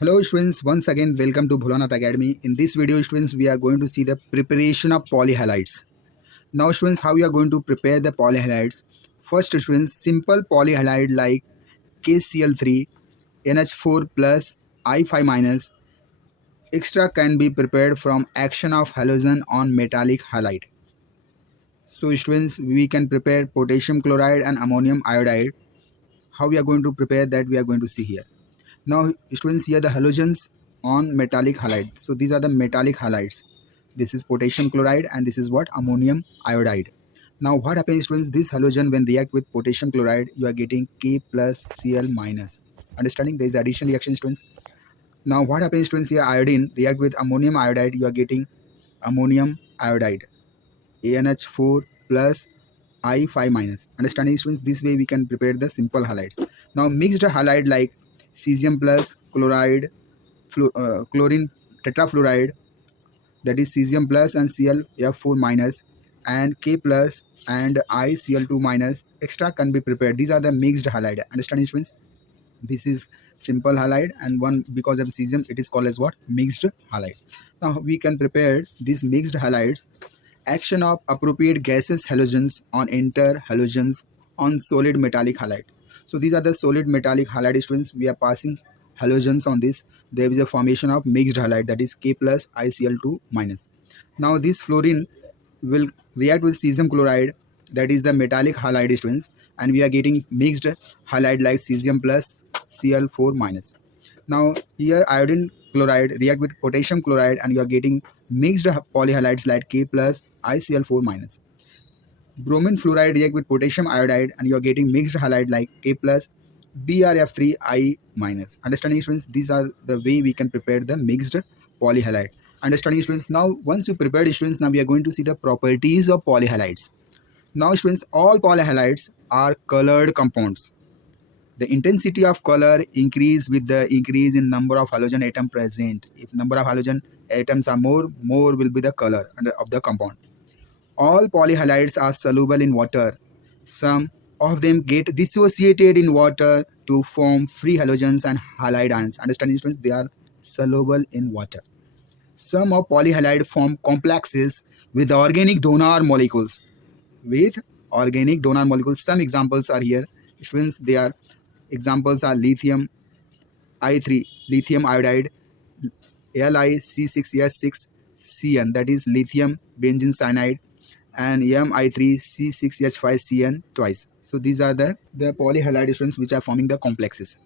Hello students, once again welcome to BholanathAcademy. In this video students, we are going to see the preparation of polyhalides. Now students, how we are going to prepare the polyhalides? First students, simple polyhalide like KCl3, NH4 plus, I5 minus, extra can be prepared from action of halogen on metallic halide. So students, we can prepare potassium chloride and ammonium iodide. How we are going to prepare that we are going to see here. Now students, here the halogens on metallic halide. So these are the metallic halides. This is potassium chloride and this is what? Ammonium iodide. Now what happens students, this halogen when react with potassium chloride, you are getting K plus Cl minus. Understanding? There is addition reaction students. Now what happens students, here iodine react with ammonium iodide, you are getting ammonium iodide, ANH4 plus I5 minus. Understanding students, this way we can prepare the simple halides. Now mixed halide like cesium plus chloride, chlorine tetrafluoride, that is cesium plus and ClF4 minus, and K plus and ICl2 minus extra can be prepared. These are the mixed halide. Understanding students? This is simple halide, and one because of cesium it is called as what? Mixed halide. Now we can prepare these mixed halides. Action of appropriate gaseous halogens on interhalogens on solid metallic halide. So these are the solid metallic halide students. We are passing halogens on this. There is a formation of mixed halide, that is K plus ICl2 minus. Now this fluorine will react with cesium chloride, that is the metallic halide students, and we are getting mixed halide like cesium plus Cl4 minus. Now here iodine chloride react with potassium chloride and you are getting mixed polyhalides like K plus ICl4 minus. Bromine fluoride react with potassium iodide and you are getting mixed halide like K plus BrF3I minus. Understanding students, these are the way we can prepare the mixed polyhalide. Understanding students, now once you prepared students, now we are going to see the properties of polyhalides. Now students, all polyhalides are colored compounds. The intensity of color increase with the increase in number of halogen atom present. If number of halogen atoms are more will be the color of the compound. All polyhalides are soluble in water. Some of them get dissociated in water to form free halogens and halide ions. Understanding students, they are soluble in water. Some of polyhalide form complexes with organic donor molecules. Some examples are here. Students, they are examples are lithium I3, lithium iodide, LiC6H6Cn, that is lithium benzene cyanide, and Mi3C6H5Cn twice. So these are the polyhalide students which are forming the complexes.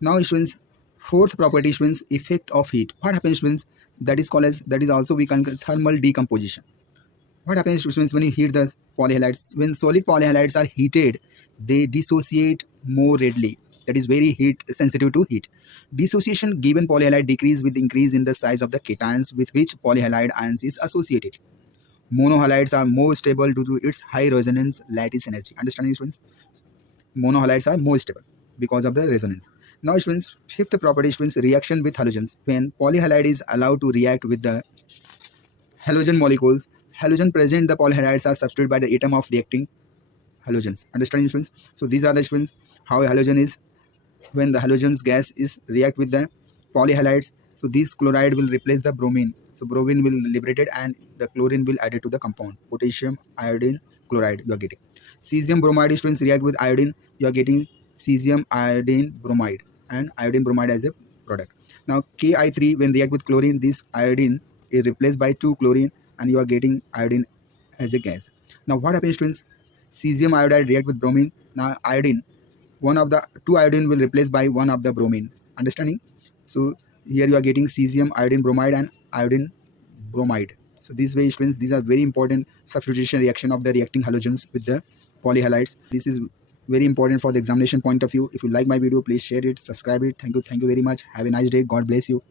Now students, fourth property students, effect of heat. What happens students? That is called as, that is also we can thermal decomposition. What happens students when you heat the polyhalides? When solid polyhalides are heated, they dissociate more readily. That is very heat sensitive to heat. Dissociation given polyhalide decrease with increase in the size of the cations with which polyhalide ions is associated. Monohalides are more stable due to its high resonance lattice energy. Understanding students? Monohalides are more stable because of the resonance. Now students, fifth property students, reaction with halogens. When polyhalide is allowed to react with the halogen molecules, halogen present in the polyhalides are substituted by the atom of reacting halogens. Understanding students? So these are the students how a halogen is when the halogens gas is react with the polyhalides. So this chloride will replace the bromine. So bromine will liberated and the chlorine will added to the compound. Potassium iodine chloride you are getting. Cesium bromide students react with iodine. You are getting cesium iodine bromide and iodine bromide as a product. Now Ki3 when react with chlorine, this iodine is replaced by 2 chlorine and you are getting iodine as a gas. Now what happens students? Cesium iodide react with bromine. Now iodine, one of the 2 iodine will replace by 1 of the bromine. Understanding? So here you are getting cesium iodine bromide and iodine bromide. So these way students, these are very important substitution reaction of the reacting halogens with the polyhalides. This is very important for the examination point of view. If you like my video, please share it, subscribe it. Thank you very much. Have a nice day. God bless you.